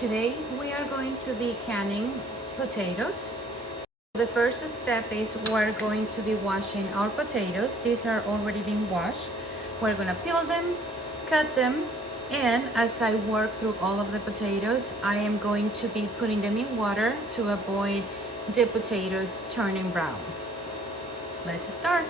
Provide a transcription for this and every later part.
Today we are going to be canning potatoes. The first step is we're going to be washing our potatoes. These are already been washed. We're gonna peel them, cut them, and as I work through all of the potatoes, I am going to be putting them in water to avoid the potatoes turning brown. Let's start.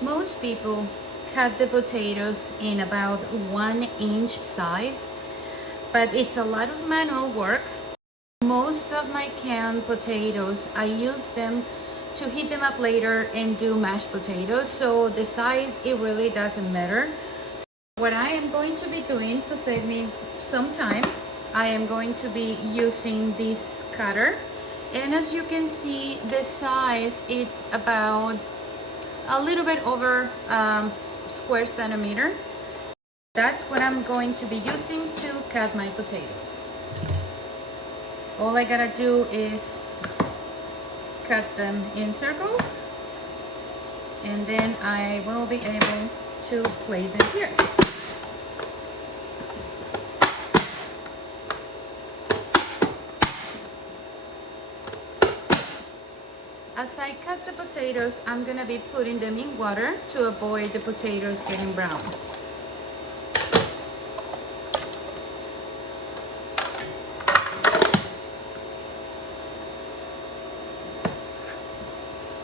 Most people cut the potatoes in about 1 inch size, but it's a lot of manual work. Most of my canned potatoes, I use them to heat them up later and do mashed potatoes, so the size, it really doesn't matter. What I am going to be doing to save me some time, I am going to be using this cutter, and as you can see, the size, it's about a little bit over square centimeter. That's what I'm going to be using to cut my potatoes. All I gotta do is cut them in circles, and then I will be able to place them here. As I cut the potatoes, I'm gonna be putting them in water to avoid the potatoes getting brown.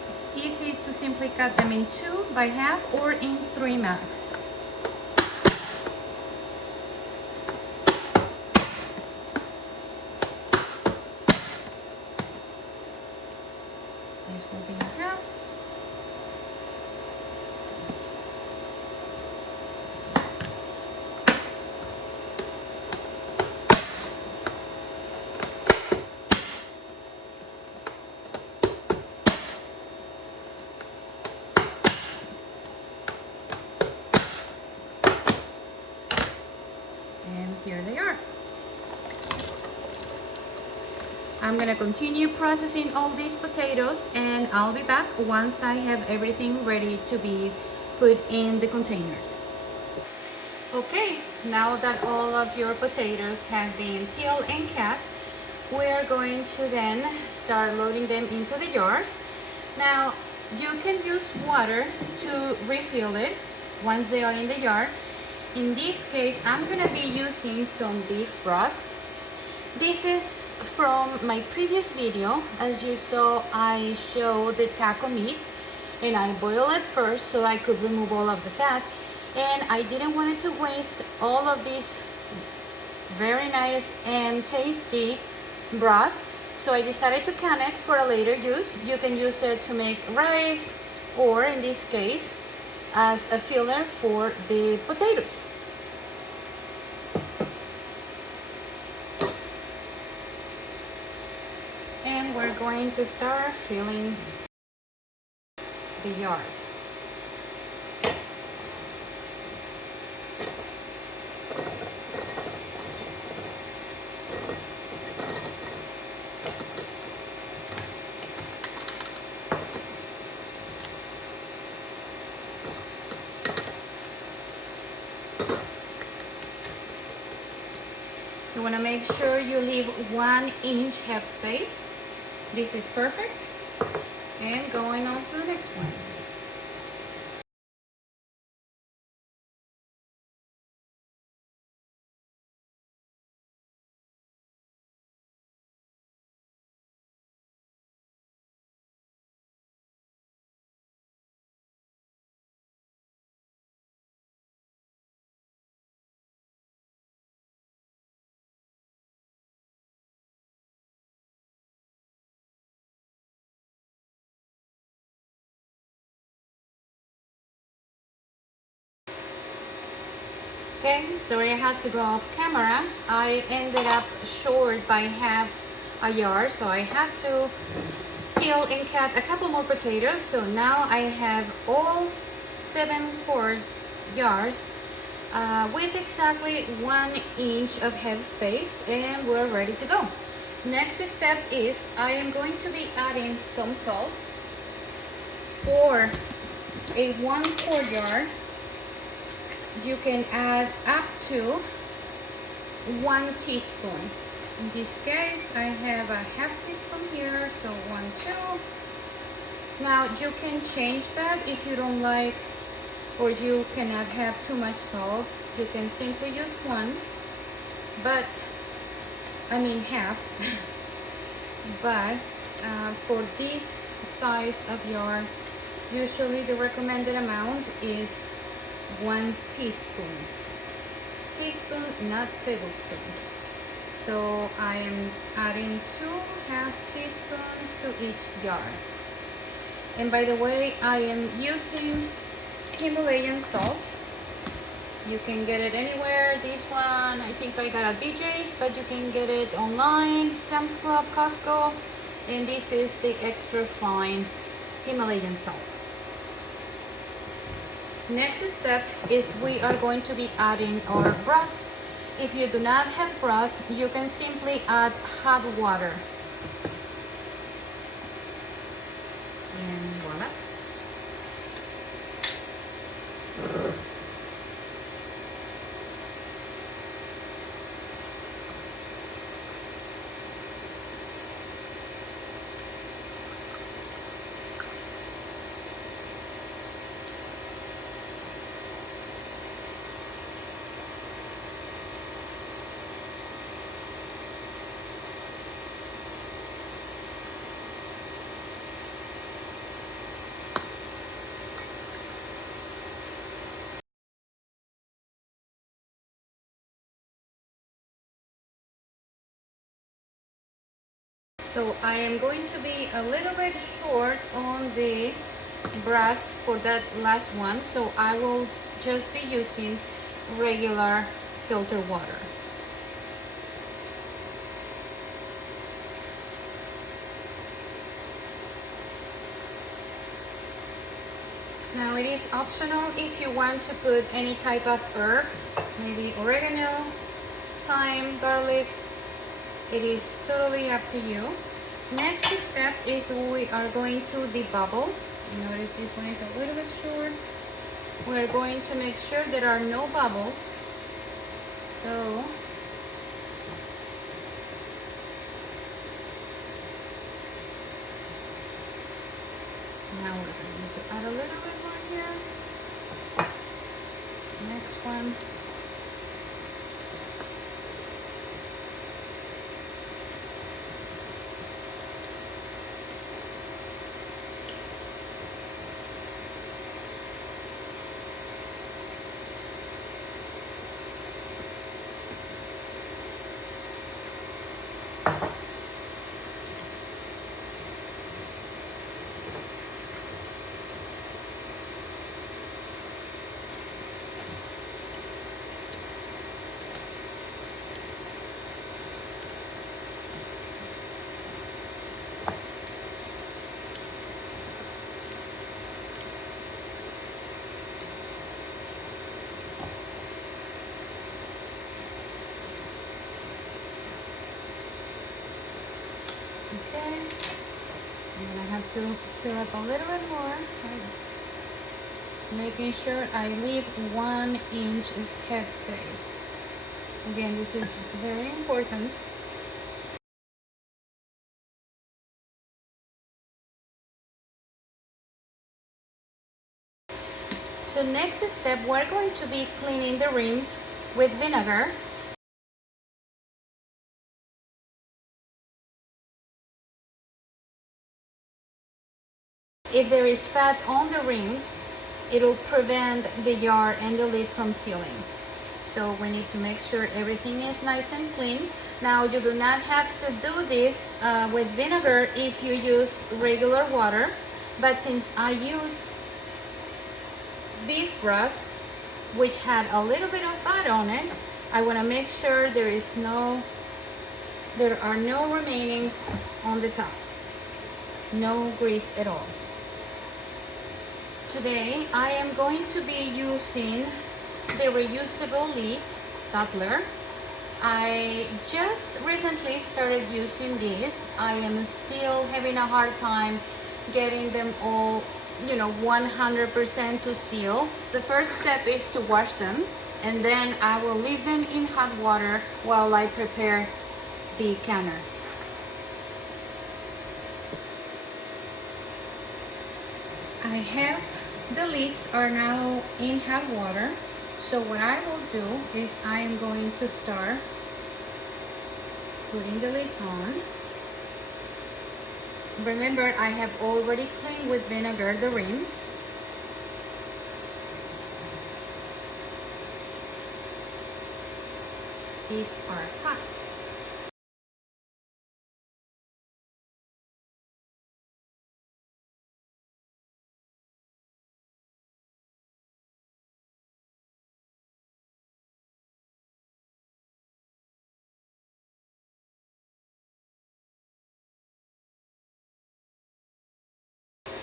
It's easy to simply cut them in 2 by half or in 3 max. This will be a half. And here they are. I'm gonna continue processing all these potatoes, and I'll be back once I have everything ready to be put in the containers. Okay, now that all of your potatoes have been peeled and cut, we're going to then start loading them into the jars. Now, you can use water to refill it once they are in the jar. In this case, I'm gonna be using some beef broth. This is from my previous video. As you saw, I showed the taco meat and I boiled it first so I could remove all of the fat, and I didn't want it to waste all of this very nice and tasty broth, so I decided to can it for a later use. You can use it to make rice, or in this case as a filler for the potatoes. And we're going to start filling the jars. You want to make sure you leave 1 inch headspace. This is perfect. And going on to the next one. Okay, sorry I had to go off camera. I ended up short by half a yard, so I had to peel and cut a couple more potatoes. So now I have all 7 quart yards with exactly 1 inch of head space, and we're ready to go. Next step is I am going to be adding some salt. For a 1 quart jar, you can add up to 1 teaspoon. In this case, I have a half teaspoon here, so 1, 2. Now you can change that if you don't like, or you cannot have too much salt. You can simply use 1, but I mean half. But for this size of jar, usually the recommended amount is 1 teaspoon. Teaspoon, not tablespoon. So I am adding 2 teaspoons to each jar. And by the way, I am using Himalayan salt. You can get it anywhere. This one, I think I got at BJ's, but you can get it online, Sam's Club, Costco. And this is the extra fine Himalayan salt. Next step is we are going to be adding our broth. If you do not have broth, you can simply add hot water. And voila. So I am going to be a little bit short on the broth for that last one, so I will just be using regular filtered water. Now it is optional if you want to put any type of herbs, maybe oregano, thyme, garlic. It is totally up to you. Next step is we are going to debubble. You notice this one is a little bit short. We're going to make sure there are no bubbles. So now we're going to add a little bit more here. Next one. Okay, I'm gonna have to fill up a little bit more, making sure I leave 1 inch head space. Again, this is very important. So next step, we're going to be cleaning the rims with vinegar. If there is fat on the rims, it will prevent the jar and the lid from sealing. So we need to make sure everything is nice and clean. Now you do not have to do this with vinegar if you use regular water, but since I use beef broth, which had a little bit of fat on it, I want to make sure there are no remainings on the top, no grease at all. Today I am going to be using the reusable lids, Tattler. I just recently started using these. I am still having a hard time getting them all, 100% to seal. The first step is to wash them, and then I will leave them in hot water while I prepare the canner. I have the lids are now in hot water. So what I will do is I am going to start putting the lids on. Remember, I have already cleaned with vinegar the rims. These are hot.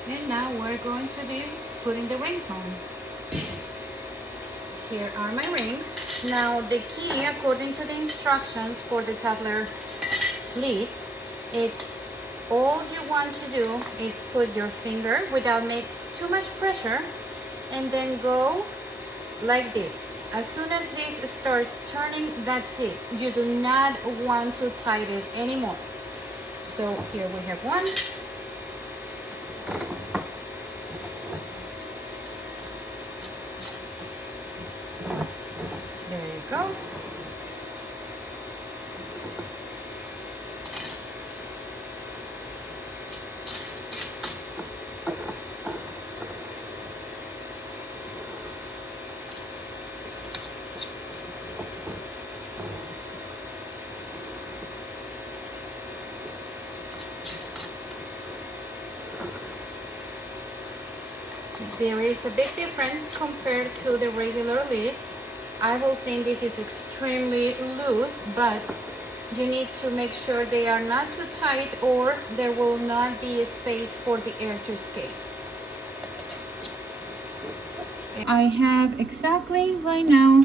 And now we're going to be putting the rings on. Here are my rings. Now the key, according to the instructions for the Tattler lids, it's all you want to do is put your finger without make too much pressure, and then go like this. As soon as this starts turning, that's it. You do not want to tighten it anymore. So here we have one. There you go. There is a big difference compared to the regular lids. I will think this is extremely loose, but you need to make sure they are not too tight or there will not be a space for the air to escape. I have exactly right now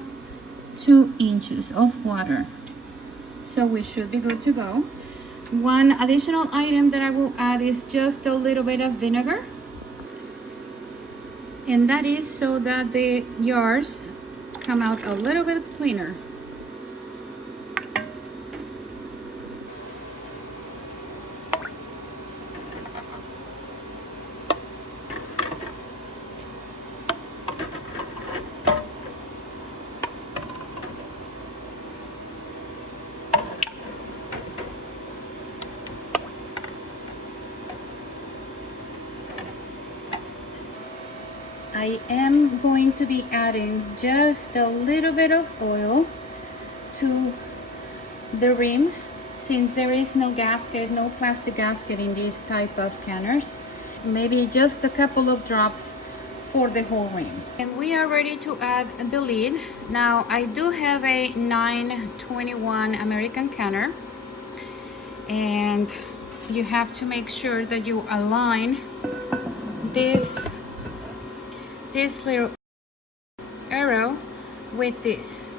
2 inches of water, so we should be good to go. One additional item that I will add is just a little bit of vinegar, and that is so that the yards come out a little bit cleaner. I am going to be adding just a little bit of oil to the rim, since there is no gasket, no plastic gasket in this type of canners. Maybe just a couple of drops for the whole rim. And we are ready to add the lid. Now I do have a 921 American canner, and you have to make sure that you align this little arrow with this.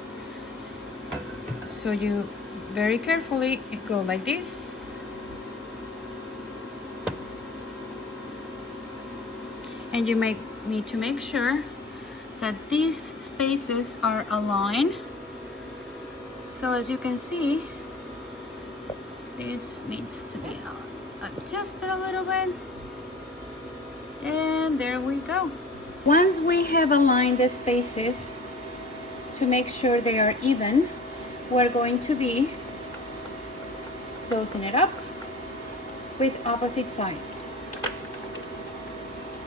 So you very carefully go like this, and you need to make sure that these spaces are aligned. So as you can see, this needs to be adjusted a little bit, and there we go. Once we have aligned the spaces to make sure they are even, we're going to be closing it up with opposite sides.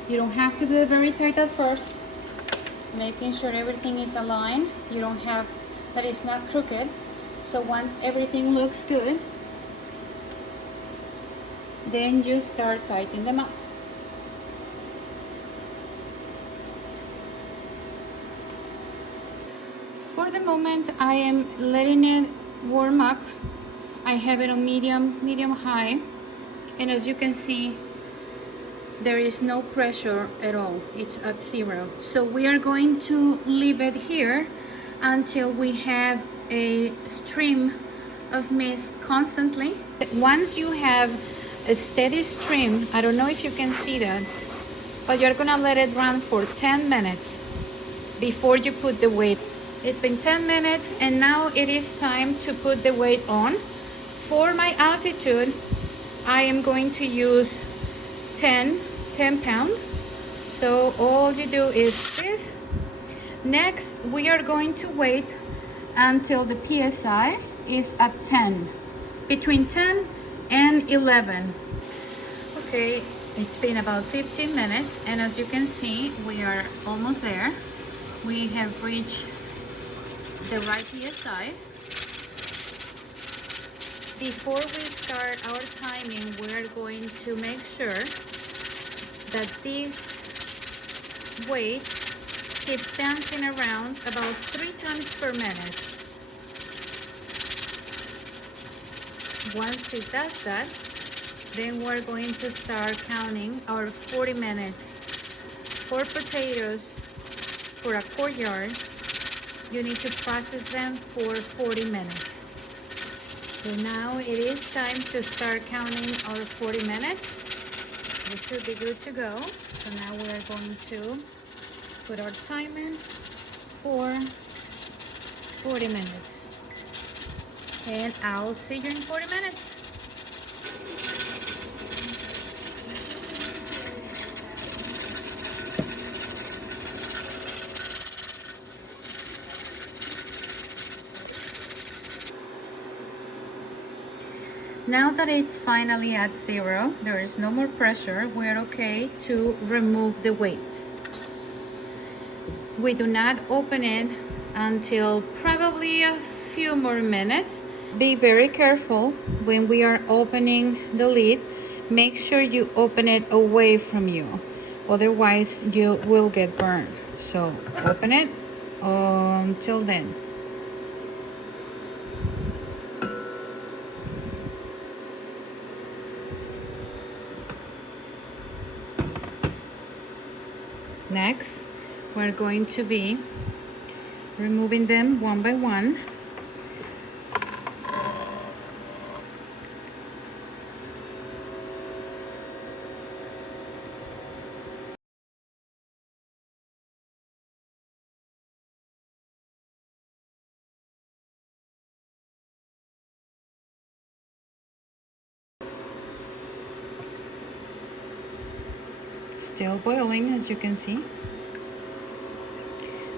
You don't have to do it very tight at first, making sure everything is aligned. You don't have that it's not crooked. So once everything looks good, then you start tightening them up. For the moment, I am letting it warm up. I have it on medium high, and as you can see, there is no pressure at all. It's at 0. So we are going to leave it here until we have a stream of mist constantly. Once you have a steady stream, I don't know if you can see that, but you're gonna let it run for 10 minutes before you put the weight. It's been 10 minutes and now it is time to put the weight on. For my altitude, I am going to use 10 pounds. So all you do is this. Next, we are going to wait until the PSI is at 10, between 10 and 11. Okay, it's been about 15 minutes, and as you can see, we are almost there. We have reached the right PSI. Before we start our timing, we are going to make sure that this weight keeps dancing around about 3 times per minute. Once it does that, then we're going to start counting our 40 minutes. For potatoes, for a courtyard, you need to process them for 40 minutes. So now it is time to start counting our 40 minutes. We should be good to go. So now we are going to put our time in for 40 minutes. And I'll see you in 40 minutes. Now that it's finally at 0, there is no more pressure, we're okay to remove the weight. We do not open it until probably a few more minutes. Be very careful when we are opening the lid. Make sure you open it away from you, otherwise you will get burned. So open it until then. Next, we're going to be removing them one by one. Still boiling, as you can see.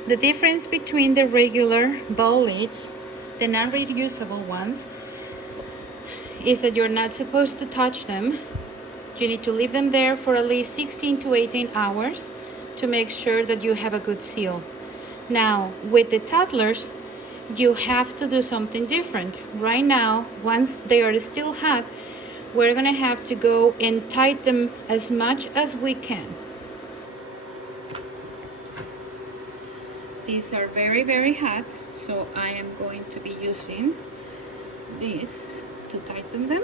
The difference between the regular bowl lids, the non-reusable ones, is that you're not supposed to touch them. You need to leave them there for at least 16 to 18 hours to make sure that you have a good seal. Now, with the Tattlers, you have to do something different. Right now, once they are still hot, we're gonna have to go and tighten them as much as we can. These are very, very hot, so I am going to be using this to tighten them.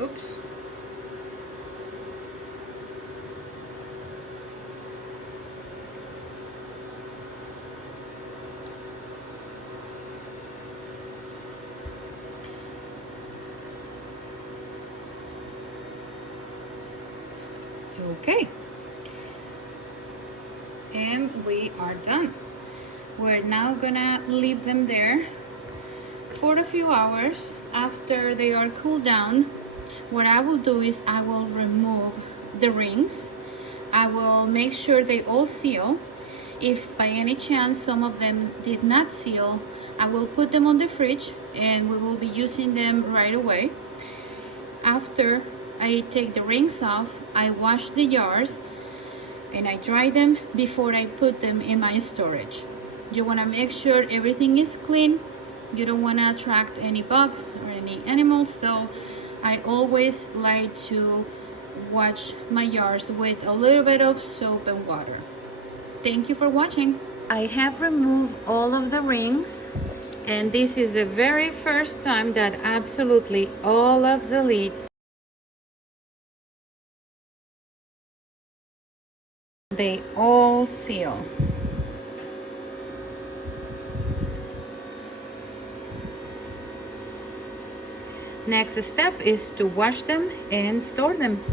Oops. Okay, and we are done. We're now gonna leave them there for a few hours. After they are cooled down, what I will do is I will remove the rings. I will make sure they all seal. If by any chance some of them did not seal, I will put them on the fridge and we will be using them right away. After I take the rings off, I wash the jars and I dry them before I put them in my storage. You want to make sure everything is clean. You don't want to attract any bugs or any animals, so I always like to wash my jars with a little bit of soap and water. Thank you for watching. I have removed all of the rings And this is the very first time that absolutely all of the lids, they all seal. Next step is to wash them and store them.